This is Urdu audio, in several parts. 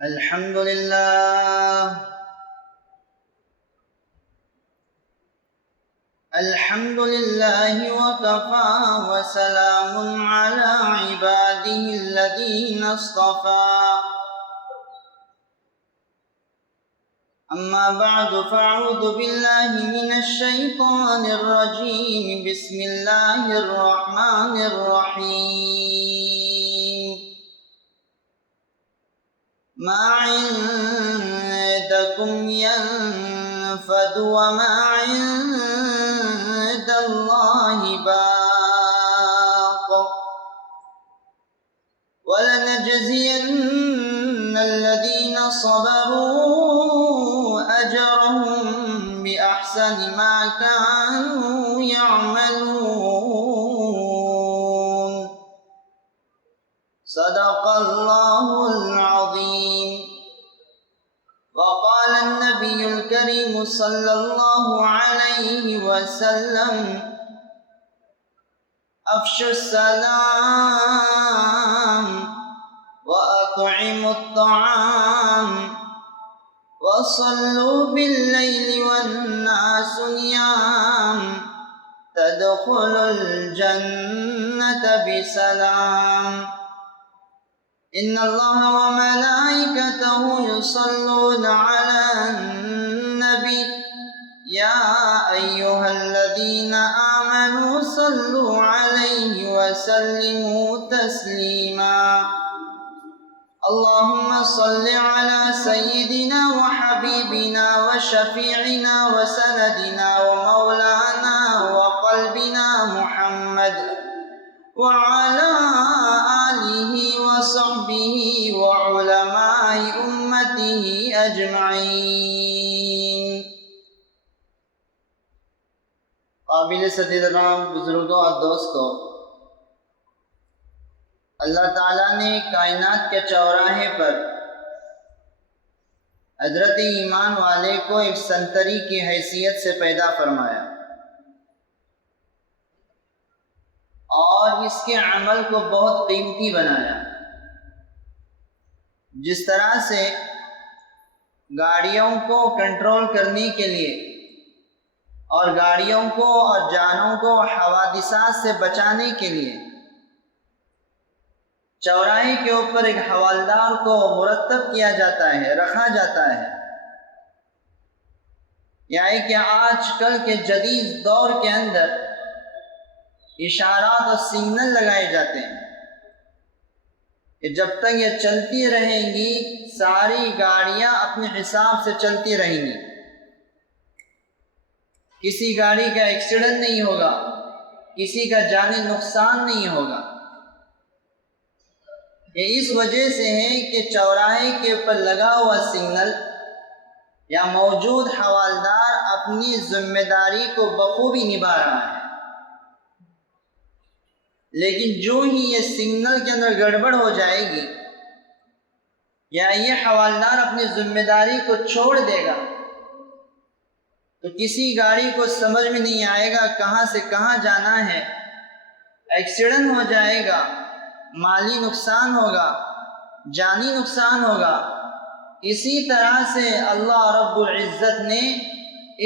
الحمد لله الحمد لله وكفى وسلام على عباده الذين اصطفى أما بعد فأعوذ بالله من الشيطان الرجيم بسم الله الرحمن الرحيم ما عندكم ينفد وما عند الله باق ولنجزين الذين صبروا أجرهم بأحسن ما كانوا يعملون صدق الله العظيم. وقال النبي الكريم صلى الله عليه وسلم أفشوا السلام وأطعموا الطعام وصلوا بالليل والناس نيام تدخلوا الجنة بسلام. إن الله وملائكته يصلون على النبي يا أيها الذين آمنوا صلوا عليه وسلموا تسليما. اللهم صل على سيدنا وحبيبنا وشفيعنا وسندنا ومولانا وقلبنا محمد وعلى آله وصحبه وعلماء أمته أجمعين. قابل صدر بزرگوں اور دوستوں، اللہ تعالیٰ نے کائنات کے چوراہے پر حضرت ایمان والے کو ایک سنتری کی حیثیت سے پیدا فرمایا اور اس کے عمل کو بہت قیمتی بنایا. جس طرح سے گاڑیوں کو کنٹرول کرنے کے لیے اور گاڑیوں کو اور جانوں کو حوادثات سے بچانے کے لیے چوراہے کے اوپر ایک حوالدار کو مرتب کیا جاتا ہے، رکھا جاتا ہے. یعنی کہ آج کل کے جدید دور کے اندر اشارات اور سگنل لگائے جاتے ہیں کہ جب تک یہ چلتی رہیں گی ساری گاڑیاں اپنے حساب سے چلتی رہیں گی، کسی گاڑی کا ایکسیڈنٹ نہیں ہوگا، کسی کا جانی نقصان نہیں ہوگا. یہ اس وجہ سے ہے کہ چوراہے کے اوپر لگا ہوا سگنل یا موجود حوالدار اپنی ذمہ داری کو بخوبی نبھا رہا ہے. لیکن جو ہی یہ سگنل کے اندر گڑبڑ ہو جائے گی یا یہ حوالدار اپنی ذمہ داری کو چھوڑ دے گا تو کسی گاڑی کو سمجھ میں نہیں آئے گا کہاں سے کہاں جانا ہے، ایکسیڈنٹ ہو جائے گا، مالی نقصان ہوگا، جانی نقصان ہوگا. اسی طرح سے اللہ رب العزت نے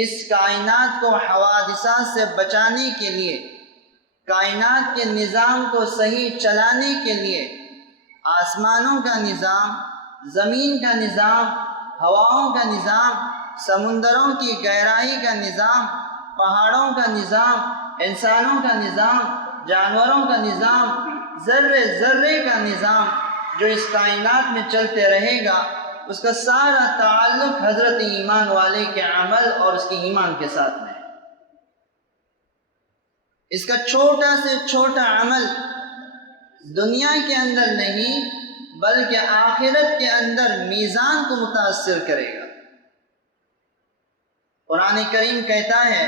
اس کائنات کو حوادثات سے بچانے کے لیے، کائنات کے نظام کو صحیح چلانے کے لیے آسمانوں کا نظام، زمین کا نظام، ہواؤں کا نظام، سمندروں کی گہرائی کا نظام، پہاڑوں کا نظام، انسانوں کا نظام، جانوروں کا نظام، ذرے ذرے کا نظام جو اس کائنات میں چلتے رہے گا، اس کا سارا تعلق حضرت ایمان والے کے عمل اور اس کے ایمان کے ساتھ میں ہے. اس کا چھوٹا سے چھوٹا عمل دنیا کے اندر نہیں بلکہ آخرت کے اندر میزان کو متاثر کرے گا. قرآن کریم کہتا ہے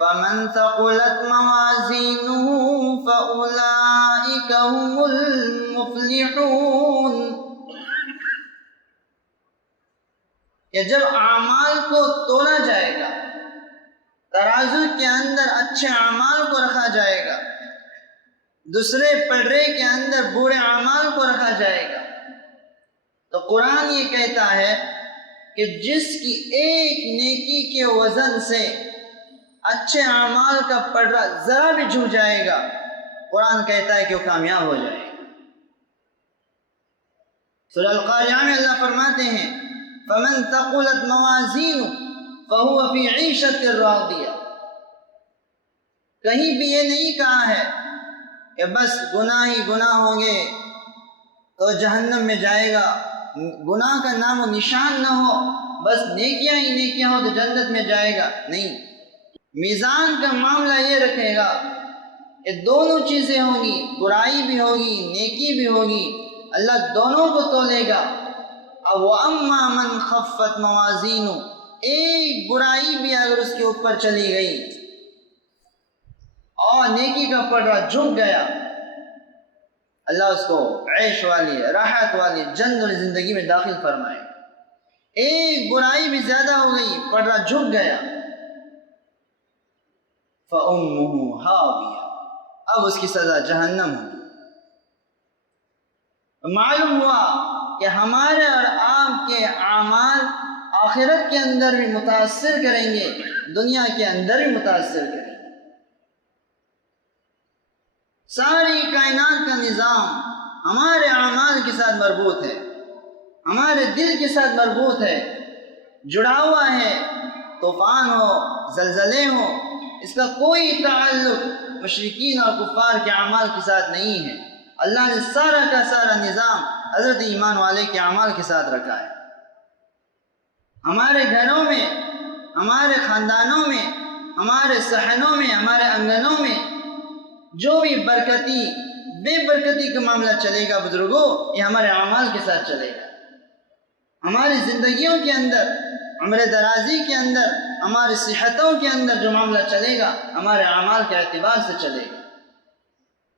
فَمَن ثَقُلَتْ مَوَازِينُهُ فَأُولَئِكَ هُمُ الْمُفْلِحُونَ. کہ جب اعمال کو تولا جائے گا، ترازو کے اندر اچھے اعمال کو رکھا جائے گا، دوسرے پلڑے کے اندر برے اعمال کو رکھا جائے گا، تو قرآن یہ کہتا ہے کہ جس کی ایک نیکی کے وزن سے اچھے اعمال کا پڑھا ذرا بھی جھک جائے گا، قرآن کہتا ہے کہ وہ کامیاب ہو جائے گا۔ سورہ القاریہ میں اللہ فرماتے ہیں فَمَن ثَقُلَتْ مَوَازِينُهُ فَهُوَ فِي عِيشَةٍ رَاضِيَةٍ۔ کہیں بھی یہ نہیں کہا ہے کہ بس گناہ ہی گناہ ہوں گے تو جہنم میں جائے گا، گناہ کا نام و نشان نہ ہو، بس نیکیاں ہی نیکیاں ہو تو جنت میں جائے گا، نہیں۔ میزان کا معاملہ یہ رکھے گا کہ دونوں چیزیں ہوں گی، برائی بھی ہوگی نیکی بھی ہوگی، اللہ دونوں کو تولے گا۔ اب وَأَمَّا مَنْ خَفَّتْ مَوَازِينُهُ، ایک برائی بھی اگر اس کے اوپر چلی گئی اور نیکی کا پڑھا جھک گیا، اللہ اس کو عیش والی راحت والی جنت والی زندگی میں داخل فرمائے۔ ایک برائی بھی زیادہ ہو گئی، پڑھا جھک گیا، فَأُمُّهُ هَاوِيَةٌ، اب اس کی سزا جہنم ہوگی۔ معلوم ہوا کہ ہمارے اور آپ کے اعمال آخرت کے اندر بھی متاثر کریں گے، دنیا کے اندر بھی متاثر کریں گے۔ ساری کائنات کا نظام ہمارے اعمال کے ساتھ مربوط ہے، ہمارے دل کے ساتھ مربوط ہے، جڑا ہوا ہے۔ طوفان ہو، زلزلے ہو، اس کا کوئی تعلق مشرکین اور کفار کے اعمال کے ساتھ نہیں ہے۔ اللہ نے سارا کا سارا نظام حضرت ایمان والے کے اعمال کے ساتھ رکھا ہے۔ ہمارے گھروں میں، ہمارے خاندانوں میں، ہمارے صحنوں میں، ہمارے انگنوں میں جو بھی برکتی بے برکتی کا معاملہ چلے گا بزرگوں، یہ ہمارے اعمال کے ساتھ چلے گا۔ ہماری زندگیوں کے اندر، عمر درازی کے اندر، ہماری صحتوں کے اندر جو معاملہ چلے گا ہمارے اعمال کے اعتبار سے چلے گا۔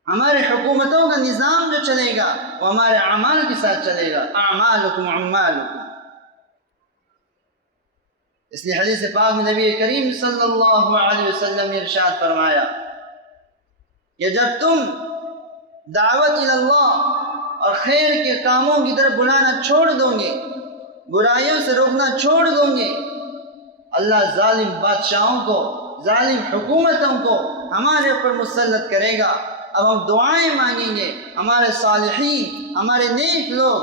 ہمارے حکومتوں کا نظام جو چلے گا وہ ہمارے اعمال کے ساتھ چلے گا۔ اعمالکم اعمالکم، اس لیے حدیث پاک میں نبی کریم صلی اللہ علیہ وسلم نے ارشاد فرمایا کہ جب تم دعوت اللہ اور خیر کے کاموں کی طرف بلانا چھوڑ دو گے، برائیوں سے روکنا چھوڑ دو گے، اللہ ظالم بادشاہوں کو، ظالم حکومتوں کو ہمارے اوپر مسلط کرے گا۔ اب ہم دعائیں مانگیں گے، ہمارے صالحین، ہمارے نیک لوگ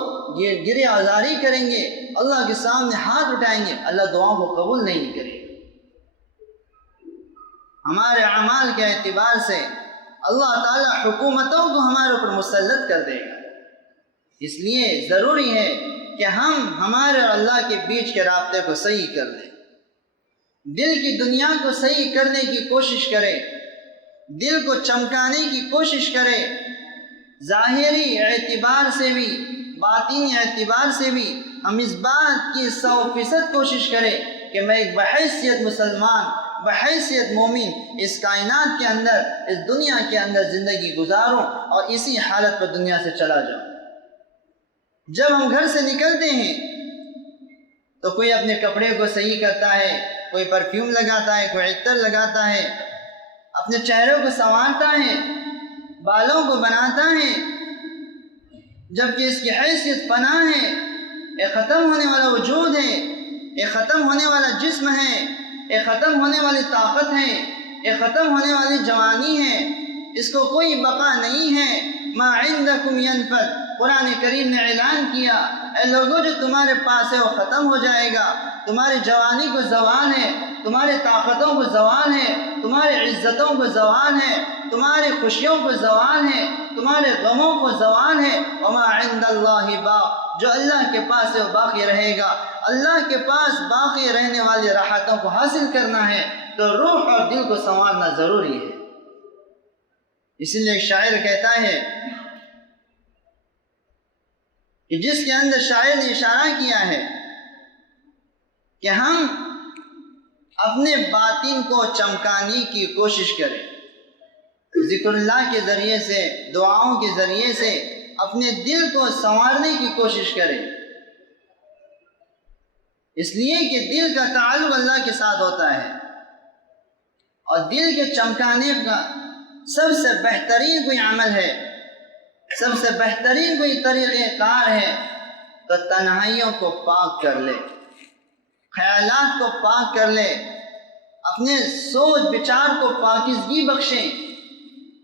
گرے آزاری کریں گے، اللہ کے سامنے ہاتھ اٹھائیں گے، اللہ دعاؤں کو قبول نہیں کرے گا۔ ہمارے اعمال کے اعتبار سے اللہ تعالیٰ حکومتوں کو ہمارے اوپر مسلط کر دے گا۔ اس لیے ضروری ہے کہ ہم ہمارے اور اللہ کے بیچ کے رابطے کو صحیح کر دیں، دل کی دنیا کو صحیح کرنے کی کوشش کریں، دل کو چمکانے کی کوشش کرے، ظاہری اعتبار سے بھی باطنی اعتبار سے بھی ہم اس بات کی 100% کوشش کریں کہ میں ایک بحیثیت مسلمان، بحیثیت مومن اس کائنات کے اندر، اس دنیا کے اندر زندگی گزاروں اور اسی حالت پر دنیا سے چلا جاؤں۔ جب ہم گھر سے نکلتے ہیں تو کوئی اپنے کپڑے کو صحیح کرتا ہے، کوئی پرفیوم لگاتا ہے، کوئی عطر لگاتا ہے، اپنے چہروں کو سنوارتا ہے، بالوں کو بناتا ہے، جبکہ اس کی حیثیت فنا ہے، ایک ختم ہونے والا وجود ہے، ایک ختم ہونے والا جسم ہے، ایک ختم ہونے والی طاقت ہے، ایک ختم ہونے والی جوانی ہے، اس کو کوئی بقا نہیں ہے۔ ما عندکم ینفد، قرآن کریم نے اعلان کیا اے لوگوں جو تمہارے پاس ہے وہ ختم ہو جائے گا، تمہاری جوانی کو زوال ہے، تمہاری طاقتوں کو زوال ہے، تمہاری عزتوں کو زوال ہے، تمہاری خوشیوں کو زوال ہے، تمہارے غموں کو زوال ہے۔ وما عند اللہ باق، جو اللہ کے پاس ہے وہ باقی رہے گا۔ اللہ کے پاس باقی رہنے والی راحتوں کو حاصل کرنا ہے تو روح اور دل کو سنوارنا ضروری ہے۔ اس لیے ایک شاعر کہتا ہے کہ جس کے اندر شاعر نے اشارہ کیا ہے کہ ہم اپنے باطن کو چمکانے کی کوشش کریں، ذکر اللہ کے ذریعے سے، دعاؤں کے ذریعے سے اپنے دل کو سنوارنے کی کوشش کریں، اس لیے کہ دل کا تعلق اللہ کے ساتھ ہوتا ہے، اور دل کے چمکانے کا سب سے بہترین کوئی عمل ہے، سب سے بہترین کوئی طریقہ کار ہے تو تنہائیوں کو پاک کر لے، خیالات کو پاک کر لے، اپنے سوچ بچار کو پاکیزگی بخشیں۔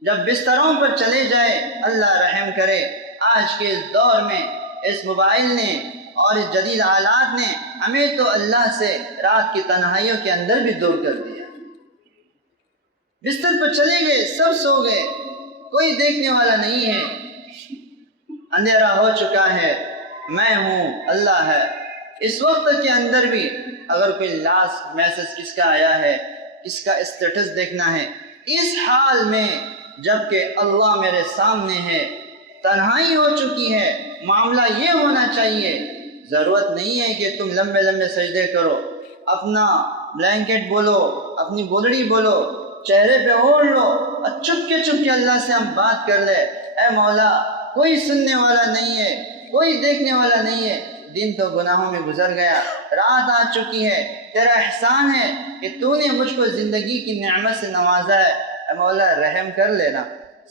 جب بستروں پر چلے جائے اللہ رحم کرے۔ آج کے اس دور میں اس موبائل نے اور اس جدید آلات نے ہمیں تو اللہ سے رات کی تنہائیوں کے اندر بھی دور کر دیا۔ بستر پر چلے گئے، سب سو گئے، کوئی دیکھنے والا نہیں ہے، اندھیرا ہو چکا ہے، میں ہوں، اللہ ہے۔ اس وقت کے اندر بھی اگر کوئی لاسٹ میسج کس کا آیا ہے، کس کا اسٹیٹس دیکھنا ہے، اس حال میں جبکہ اللہ میرے سامنے ہے، تنہائی ہو چکی ہے، معاملہ یہ ہونا چاہیے، ضرورت نہیں ہے کہ تم لمبے لمبے سجدے کرو، اپنا بلینکٹ بولو، اپنی بولڑی بولو، چہرے پہ اوڑھ لو اور چپ کے اللہ سے ہم بات کر لے، اے مولا کوئی سننے والا نہیں ہے، کوئی دیکھنے والا نہیں ہے، دن تو گناہوں میں گزر گیا، رات آ چکی ہے، تیرا احسان ہے کہ تو نے مجھ کو زندگی کی نعمت سے نوازا ہے، اے مولا رحم کر لینا،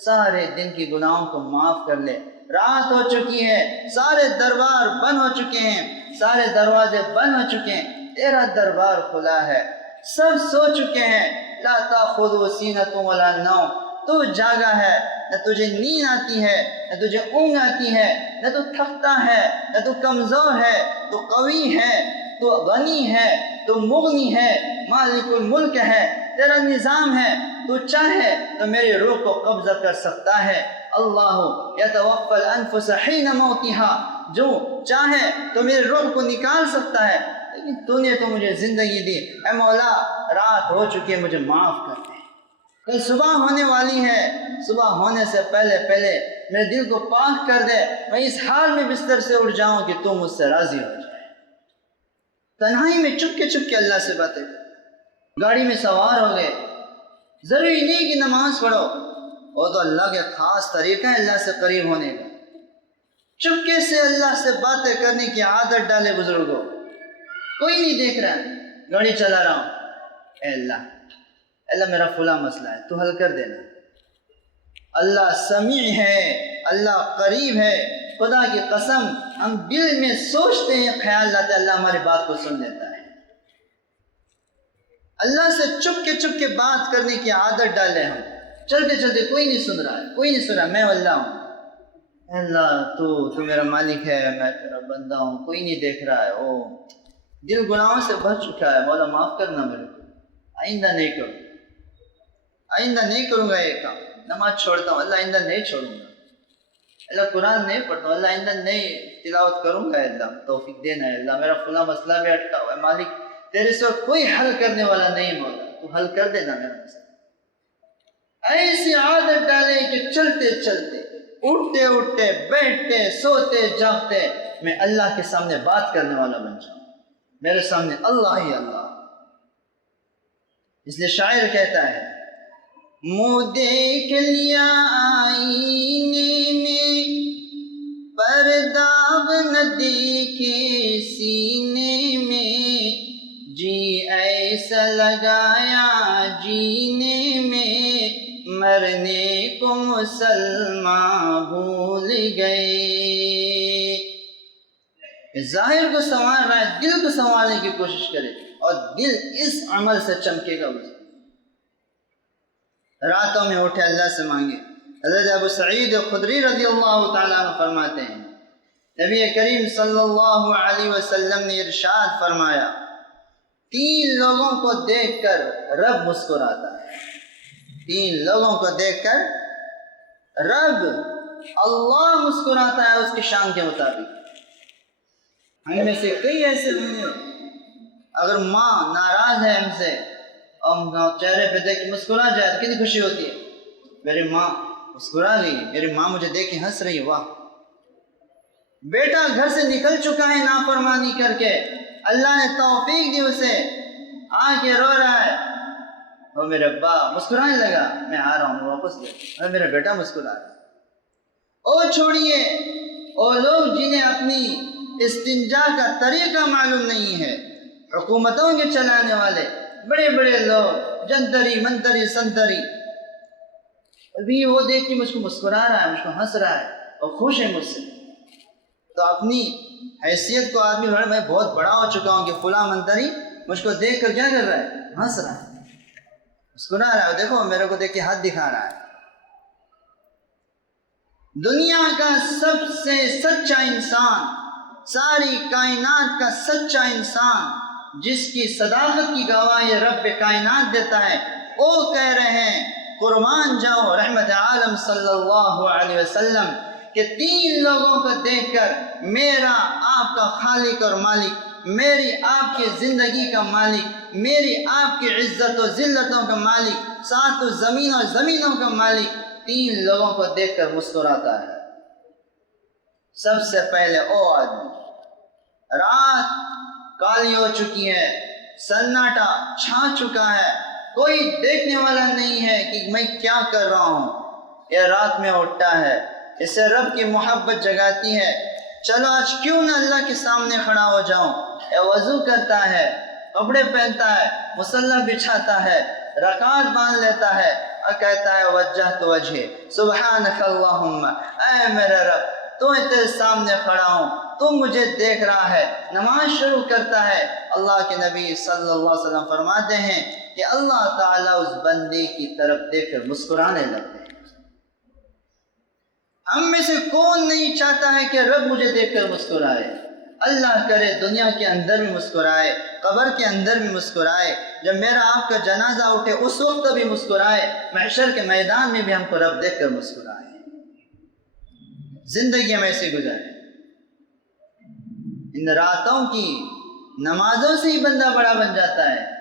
سارے دن کی گناہوں کو معاف کر لے۔ رات ہو چکی ہے، سارے دربار بند ہو چکے ہیں، سارے دروازے بند ہو چکے ہیں، تیرا دربار کھلا ہے، سب سو چکے ہیں، لا تاخذہ سینۃ ولا نوم، تو جاگا ہے، نہ تجھے نیند آتی ہے، نہ تجھے اونگ آتی ہے، نہ تو تھکتا ہے، نہ تو کمزور ہے، تو قوی ہے، تو غنی ہے، تو مغنی ہے، مالک الملک ہے، تیرا نظام ہے، تو چاہے تو میری روح کو قبضہ کر سکتا ہے۔ اللہ یتوفی الانفس حین موتها، جو چاہے تو میری روح کو نکال سکتا ہے، لیکن تو نے تو مجھے زندگی دی، اے مولا رات ہو چکی ہے، مجھے معاف کر دے، کل صبح ہونے والی ہے، صبح ہونے سے پہلے میرے دل کو پاک کر دے، میں اس حال میں بستر سے اٹھ جاؤں کہ تو مجھ سے راضی ہو جائے۔ تنہائی میں چپ کے اللہ سے باتیں کرو، گاڑی میں سوار ہو گئے، ضروری نہیں کہ نماز پڑھو، وہ تو اللہ کے خاص طریقہ ہے اللہ سے قریب ہونے کا، چپکے سے اللہ سے باتیں کرنے کی عادت ڈالے بزرگوں، کوئی نہیں دیکھ رہا ہے، گاڑی چلا رہا ہوں، اے اللہ میرا فلاں مسئلہ ہے، تو حل کر دینا۔ اللہ سمیع ہے، اللہ قریب ہے، خدا کی قسم ہم دل میں سوچتے ہیں، خیال لاتے ہیں، اللہ ہماری بات کو سن لیتا ہے۔ اللہ سے چپ کے بات کرنے کی عادت ڈالے ہم، چلتے کوئی نہیں سن رہا ہے، کوئی نہیں سن رہا، میں اللہ ہوں، اللہ تو میرا مالک ہے، میں تیرا بندہ ہوں، کوئی نہیں دیکھ رہا ہے، او دل گناہوں سے بھر چکا ہے، مولا معاف کرنا میرے کو، آئندہ نہیں کروں گا یہ کام، نماز چھوڑتا ہوں، اللہ آئندہ نہیں چھوڑوں گا، اللہ قرآن نہیں پڑھتا ہوں، اللہ آئندہ نہیں تلاوت کروں گا، اللہ توفیق دینا ہے، اللہ میرا فلاں مسئلہ بھی اٹکا ہوا ہے، مالک تیرے سے کوئی حل کرنے والا نہیں، مولا تو حل کر دینا میرا مسئلہ۔ ایسی عادت ڈالے کہ چلتے اٹھتے بیٹھتے سوتے جاگتے میں اللہ کے سامنے بات کرنے والا بن جاؤں، میرے سامنے اللہ ہی اللہ۔ اس لیے شاعر کہتا ہے، منہ دیکھ لیا آئینے میں پر داغ نہ دیکھے سینے میں، جی ایسا لگایا جینے میں، مرنے کو مسلمان بھول گئے۔ ظاہر کو سنوار رہا ہے، دل کو سنوارنے کی کوشش کرے، اور دل اس عمل سے چمکے گا۔ راتوں میں اٹھے اللہ سے مانگے۔ حضرت ابو سعید خدری رضی اللہ تعالیٰ عنہ فرماتے ہیں، نبی کریم صلی اللہ علیہ وسلم نے ارشاد فرمایا، 3 لوگوں کو دیکھ کر رب مسکراتا ہے، 3 لوگوں کو دیکھ کر رب اللہ مسکراتا ہے اس کی شان کے مطابق۔ ہم میں سے کئی ایسے ہوں، اگر ماں ناراض ہے ہم سے اور ہم چہرے پہ دیکھ کے مسکرا جائے تو کتنی خوشی ہوتی ہے، میری ماں مسکرا گئی، میری ماں مجھے دیکھ کے ہنس رہی ہے، واہ۔ بیٹا گھر سے نکل چکا ہے نافرمانی کر کے، اللہ نے توفیق دی اسے، آ کے رو رہا ہے، وہ میرے ابا مسکرانے لگا، میں آ رہا ہوں واپس لے، اور میرا بیٹا مسکرا رہا ہے۔ او چھوڑیے، او لوگ جنہیں اپنی استنجا کا طریقہ معلوم نہیں ہے، حکومتوں کے چلانے والے بڑے بڑے لوگ، جنتری منتری سنتری، ابھی وہ دیکھ کے مجھ کو مسکرا رہا ہے، مجھ کو ہنس رہا ہے اور خوش ہے مجھ سے۔ تو اپنی حیثیت کو آدمی بڑھے، میں بہت بڑا ہو چکا ہوں کہ فلاں منتری مجھ کو دیکھ کر کیا کر رہا ہے، ہنس رہا ہے، مسکرا رہا ہے، دیکھو میرے کو دیکھ کے ہاتھ دکھا رہا ہے۔ دنیا کا سب سے سچا انسان، ساری کائنات کا سچا انسان، جس کی صداقت کی گواہی رب کائنات دیتا ہے، وہ کہہ رہے ہیں قربان جاؤ رحمت عالم صلی اللہ علیہ وسلم کہ 3 لوگوں کو دیکھ کر میرا آپ کا خالق اور مالک، میری آپ کی زندگی کا مالک، میری آپ کی عزت و ذلتوں کا مالک، 7 زمین اور زمینوں کا مالک 3 لوگوں کو دیکھ کر مسکراتا ہے۔ سب سے پہلے او آدمی، رات کالی ہو چکی ہے، سناٹا چھا چکا ہے، کوئی دیکھنے والا نہیں ہے کہ میں کیا کر رہا ہوں، یہ رات میں اٹھتا ہے، اسے رب کی محبت جگاتی ہے، چلو آج کیوں نہ اللہ کے سامنے کھڑا ہو جاؤں، یہ وضو کرتا ہے، کپڑے پہنتا ہے، مصلی بچھاتا ہے، رکعت باندھ لیتا ہے اور کہتا ہے وجہت وجہ سبحانک اللہم، اے میرے رب تو تیرے سامنے کھڑا ہوں، تو مجھے دیکھ رہا ہے، نماز شروع کرتا ہے۔ اللہ کے نبی صلی اللہ علیہ وسلم فرماتے ہیں کہ اللہ تعالیٰ اس بندے کی طرف دیکھ کر مسکرانے لگتے ہیں۔ ہم میں سے کون نہیں چاہتا ہے کہ رب مجھے دیکھ کر مسکرائے؟ اللہ کرے دنیا کے اندر بھی مسکرائے، قبر کے اندر بھی مسکرائے، جب میرا آپ کا جنازہ اٹھے اس وقت بھی مسکرائے، محشر کے میدان میں بھی ہم کو رب دیکھ کر مسکرائے۔ زندگی ہم ایسے گزارے، ان راتوں کی نمازوں سے ہی بندہ بڑا بن جاتا ہے۔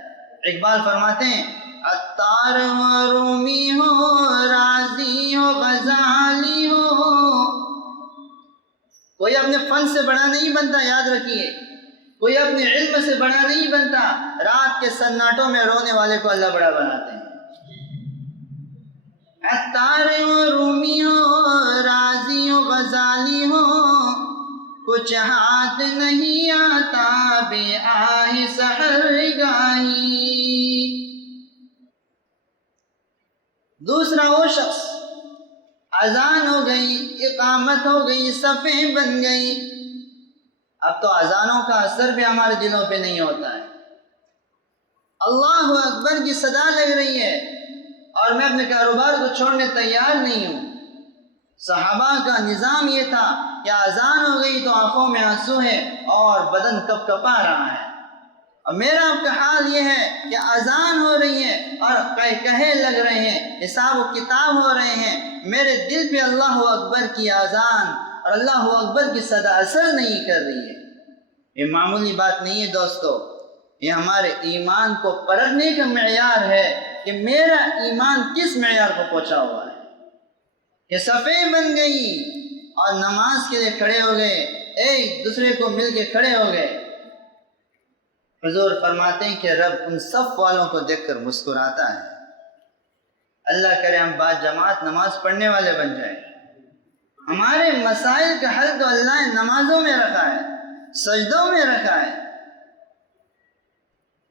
اقبال فرماتے ہیں عطار ہو، رومی ہو، رازی ہو، غزالی ہو، کوئی اپنے فن سے بڑا نہیں بنتا، یاد رکھیے، کوئی اپنے علم سے بڑا نہیں بنتا، رات کے سناٹوں میں رونے والے کو اللہ بڑا بناتے ہیں۔ عطار ہو، رومی ہو، رازی ہو، غزالی ہو، کچھ ہاتھ نہیں آتا بے آہ سحر گاہی۔ دوسرا وہ شخص، اذان ہو گئی، اقامت ہو گئی، صفیں بن گئی، اب تو اذانوں کا اثر بھی ہمارے دلوں پہ نہیں ہوتا ہے، اللہ اکبر کی صدا لگ رہی ہے اور میں اپنے کاروبار کو چھوڑنے تیار نہیں ہوں۔ صحابہ کا نظام یہ تھا کہ اذان ہو گئی تو آنکھوں میں آنسو ہے اور بدن کپ کپا رہا ہے، اور میرا آپ کا حال یہ ہے کہ اذان ہو رہی ہے اور کہے لگ رہے ہیں، حساب و کتاب ہو رہے ہیں، میرے دل پہ اللہ اکبر کی اذان اور اللہ اکبر کی صدا اثر نہیں کر رہی ہے۔ یہ معمولی بات نہیں ہے دوستو، یہ ہمارے ایمان کو پرکھنے کا معیار ہے کہ میرا ایمان کس معیار کو پہنچا ہوا ہے، کہ صفیں بن گئی اور نماز کے لیے کھڑے ہو گئے، ایک دوسرے کو مل کے کھڑے ہو گئے۔ حضور فرماتے ہیں کہ رب ان صف والوں کو دیکھ کر مسکراتا ہے۔ اللہ کرے ہم بعد جماعت نماز پڑھنے والے بن جائیں۔ ہمارے مسائل کا حل تو اللہ نے نمازوں میں رکھا ہے، سجدوں میں رکھا ہے،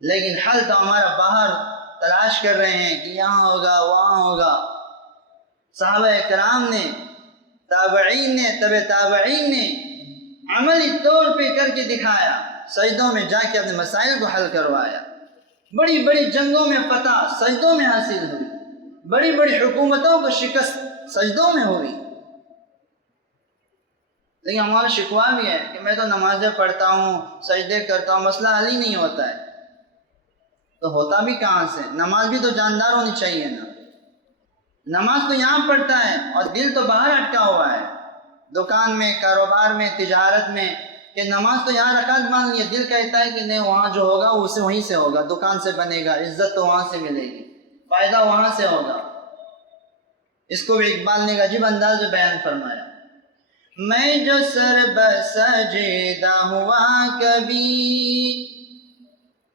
لیکن حل تو ہمارا باہر تلاش کر رہے ہیں کہ یہاں ہوگا وہاں ہوگا۔ صحابہ کرام نے، تابعین نے، تبع تابعین نے عملی طور پہ کر کے دکھایا، سجدوں میں جا کے اپنے مسائل کو حل کروایا، بڑی بڑی جنگوں میں فتح سجدوں میں حاصل ہوئی، بڑی بڑی حکومتوں کو شکست سجدوں میں ہوئی۔ لیکن ہمارا شکوہ بھی ہے کہ میں تو نمازیں پڑھتا ہوں، سجدے کرتا ہوں، مسئلہ حل ہی نہیں ہوتا ہے۔ تو ہوتا بھی کہاں سے؟ نماز بھی تو جاندار ہونی چاہیے نا۔ نماز تو یہاں پڑھتا ہے اور دل تو باہر اٹکا ہوا ہے، دکان میں، کاروبار میں، تجارت میں، کہ نماز تو یہاں رکعت باندھ لی ہے، دل کہتا ہے کہ نہیں وہاں جو ہوگا اسے وہیں سے ہوگا، دکان سے بنے گا، عزت تو وہاں سے ملے گی، فائدہ وہاں سے ہوگا۔ اس کو بھی اقبال نے عجیب انداز میں بیان فرمایا، میں جو سر بسجدہ ہوا کبھی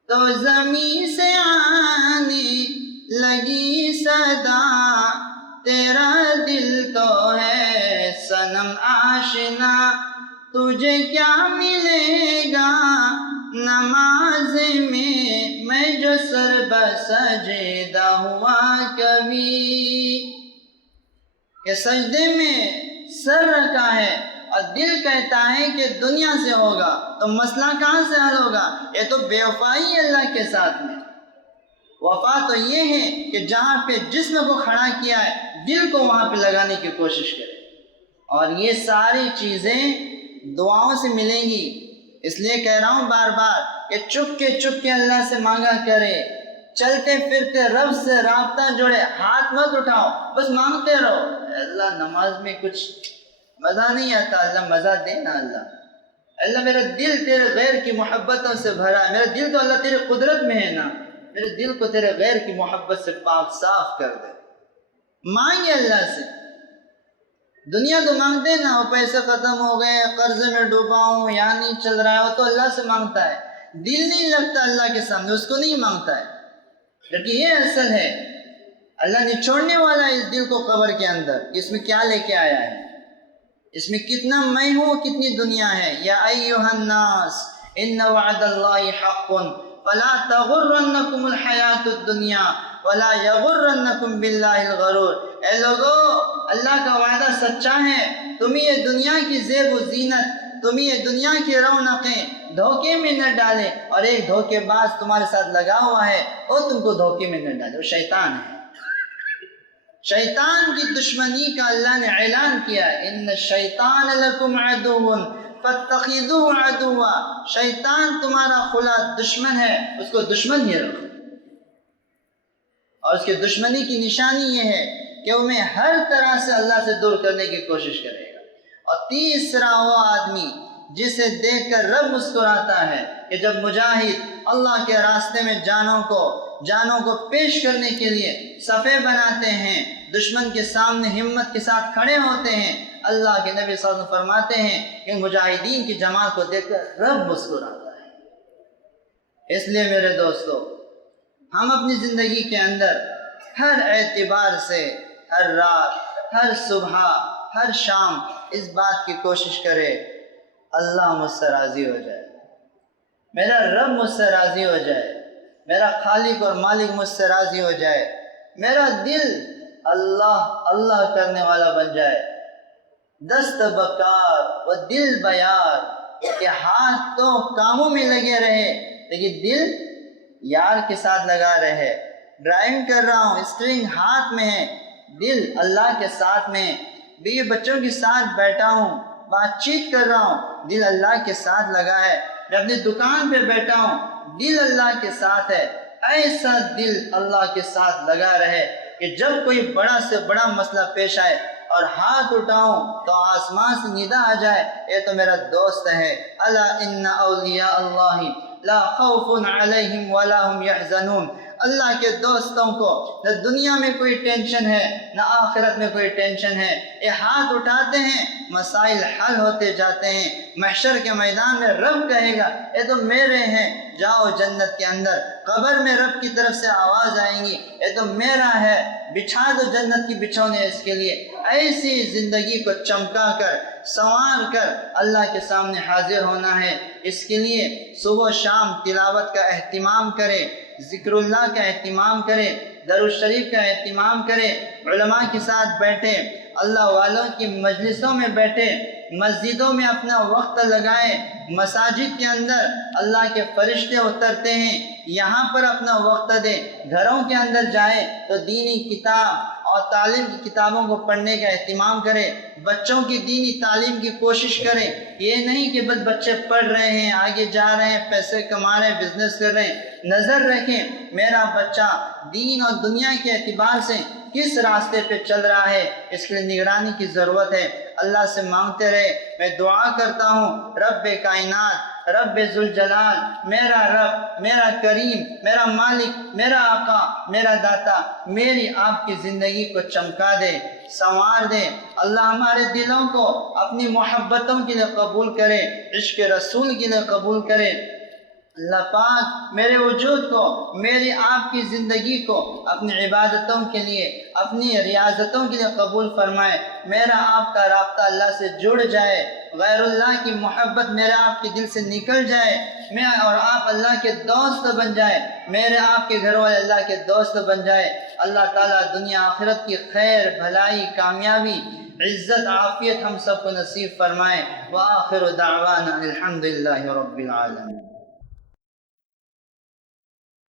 تو زمین سے آنے لگی صدا، تیرا دل تو ہے صنم آشنا، تجھے کیا ملے گا نماز میں جو سر بسجدہ ہوا کبھی، کہ سجدے میں سر رکھا ہے اور دل کہتا ہے کہ دنیا سے ہوگا، تو مسئلہ کہاں سے حل ہوگا؟ یہ تو بے وفائی ہے اللہ کے ساتھ میں۔ وفا تو یہ ہے کہ جہاں پہ جسم کو کھڑا کیا ہے دل کو وہاں پہ لگانے کی کوشش کرے، اور یہ ساری چیزیں دعاؤں سے ملیں گی۔ اس لیے کہہ رہا ہوں بار بار کہ چپ کے اللہ سے مانگا کرے، چلتے پھرتے رب سے رابطہ جوڑے، ہاتھ مت اٹھاؤ، بس مانگتے رہو۔ اللہ نماز میں کچھ مزہ نہیں آتا، اللہ مزہ دینا۔ اللہ میرا دل تیرے غیر کی محبتوں سے بھرا ہے، میرا دل تو اللہ تیرے قدرت میں ہے نا، میرے دل کو تیرے غیر کی محبت سے پاک صاف کر دے۔ مانگے اللہ سے، دنیا تو مانگتے نا، وہ پیسے ختم ہو گئے، قرض میں ڈوبا ہوں، یہاں نہیں چل رہا ہے، وہ تو اللہ سے مانگتا ہے، دل نہیں لگتا اللہ کے سامنے، اس کو نہیں مانگتا ہے۔ جبکہ یہ اصل ہے، اللہ نچوڑنے والا ہے اس دل کو قبر کے اندر، اس میں کیا لے کے آیا ہے، اس میں کتنا میں ہوں، کتنی دنیا ہے۔ یا ایھا الناس ان وعد اللہ حق فلا تغرنکم الحیات الدنیا ولا یغرنکم باللہ الغرور۔ اے لوگو، اللہ کا وعدہ سچا ہے، تمہیں یہ دنیا کی زیب و زینت، تمہیں یہ دنیا کی رونقیں دھوکے میں نہ ڈالے، اور ایک دھوکے باز تمہارے ساتھ لگا ہوا ہے، وہ تم کو دھوکے میں نہ ڈالے، وہ شیطان ہے۔ شیطان کی دشمنی کا اللہ نے اعلان کیا، ان الشیطان لکم عدو فاتخذوه عدوا، شیطان تمہارا کھلا دشمن ہے، اس کو دشمن ہی رکھو۔ اور اس کے دشمنی کی نشانی یہ ہے کہ وہ میں ہر طرح سے اللہ سے دور کرنے کی کوشش کرے گا۔ اور تیسرا وہ آدمی جسے دیکھ کر رب مسکراتا ہے کہ جب مجاہد اللہ کے راستے میں جانوں کو پیش کرنے کے لیے صفے بناتے ہیں، دشمن کے سامنے ہمت کے ساتھ کھڑے ہوتے ہیں، اللہ کے نبی صلی اللہ علیہ وسلم فرماتے ہیں کہ مجاہدین کی جماعت کو دیکھ کر رب مسکراتا ہے۔ اس لیے میرے دوستو، ہم اپنی زندگی کے اندر ہر اعتبار سے، ہر رات، ہر صبح، ہر شام اس بات کی کوشش کرے اللہ مجھ سے راضی ہو جائے، میرا رب مجھ سے راضی ہو جائے، میرا خالق اور مالک مجھ سے راضی ہو جائے، میرا دل اللہ اللہ کرنے والا بن جائے، دست بکار و دل بیار، کہ ہاتھ تو کاموں میں لگے رہے لیکن دل یار کے ساتھ لگا رہے۔ ڈرائیونگ کر رہا ہوں، اسٹیئرنگ ہاتھ میں ہے، دل اللہ کے ساتھ میں ہے، بیوی بچوں کے ساتھ بیٹھا ہوں، بات چیت کر رہا ہوں، دل اللہ کے ساتھ لگا ہے، میں اپنی دکان پہ بیٹھا ہوں، دل اللہ کے ساتھ ہے۔ ایسا دل اللہ کے ساتھ لگا رہے کہ جب کوئی بڑا سے بڑا مسئلہ پیش آئے اور ہاتھ اٹھاؤں تو آسمان سے ندا آ جائے، یہ تو میرا دوست ہے۔ الا ان اولیاء اللہ لا خوف علیہم ولا هم یحزنون، اللہ کے دوستوں کو نہ دنیا میں کوئی ٹینشن ہے نہ آخرت میں کوئی ٹینشن ہے، یہ ہاتھ اٹھاتے ہیں مسائل حل ہوتے جاتے ہیں، محشر کے میدان میں رب کہے گا یہ تو میرے ہیں، جاؤ جنت کے اندر، قبر میں رب کی طرف سے آواز آئیں گی یہ تو میرا ہے، بچھا دو جنت کی بچھونے اس کے لیے۔ ایسی زندگی کو چمکا کر سنوار کر اللہ کے سامنے حاضر ہونا ہے، اس کے لیے صبح و شام تلاوت کا اہتمام کرے، ذکر اللہ کا اہتمام کرے، درود شریف کا اہتمام کرے، علماء کے ساتھ بیٹھے، اللہ والوں کی مجلسوں میں بیٹھے، مسجدوں میں اپنا وقت لگائے، مساجد کے اندر اللہ کے فرشتے اترتے ہیں یہاں پر اپنا وقت دے، گھروں کے اندر جائے تو دینی کتاب اور تعلیم کی کتابوں کو پڑھنے کا اہتمام کرے، بچوں کی دینی تعلیم کی کوشش کرے، یہ نہیں کہ بس بچے پڑھ رہے ہیں، آگے جا رہے ہیں، پیسے کما رہے ہیں، بزنس کر رہے ہیں، نظر رکھیں میرا بچہ دین اور دنیا کے اعتبار سے کس راستے پہ چل رہا ہے، اس کے لیے نگرانی کی ضرورت ہے۔ اللہ سے مانگتے رہے۔ میں دعا کرتا ہوں رب کائنات، رب ذوالجلال، میرا رب، میرا کریم، میرا مالک، میرا آقا، میرا داتا میری آپ کی زندگی کو چمکا دے، سنوار دے۔ اللہ ہمارے دلوں کو اپنی محبتوں کے لیے قبول کرے، عشق رسول کے لیے قبول کرے۔ اللہ پاک میرے وجود کو، میری آپ کی زندگی کو اپنی عبادتوں کے لیے، اپنی ریاضتوں کے لیے قبول فرمائے۔ میرا آپ کا رابطہ اللہ سے جڑ جائے، غیر اللہ کی محبت میرے آپ کے دل سے نکل جائے، میں اور آپ اللہ کے دوست بن جائے، میرے آپ کے گھر والے اللہ کے دوست بن جائے۔ اللہ تعالیٰ دنیا آخرت کی خیر، بھلائی، کامیابی، عزت، عافیت ہم سب کو نصیب فرمائے۔ وآخر دعوانا الحمدللہ رب العالمین۔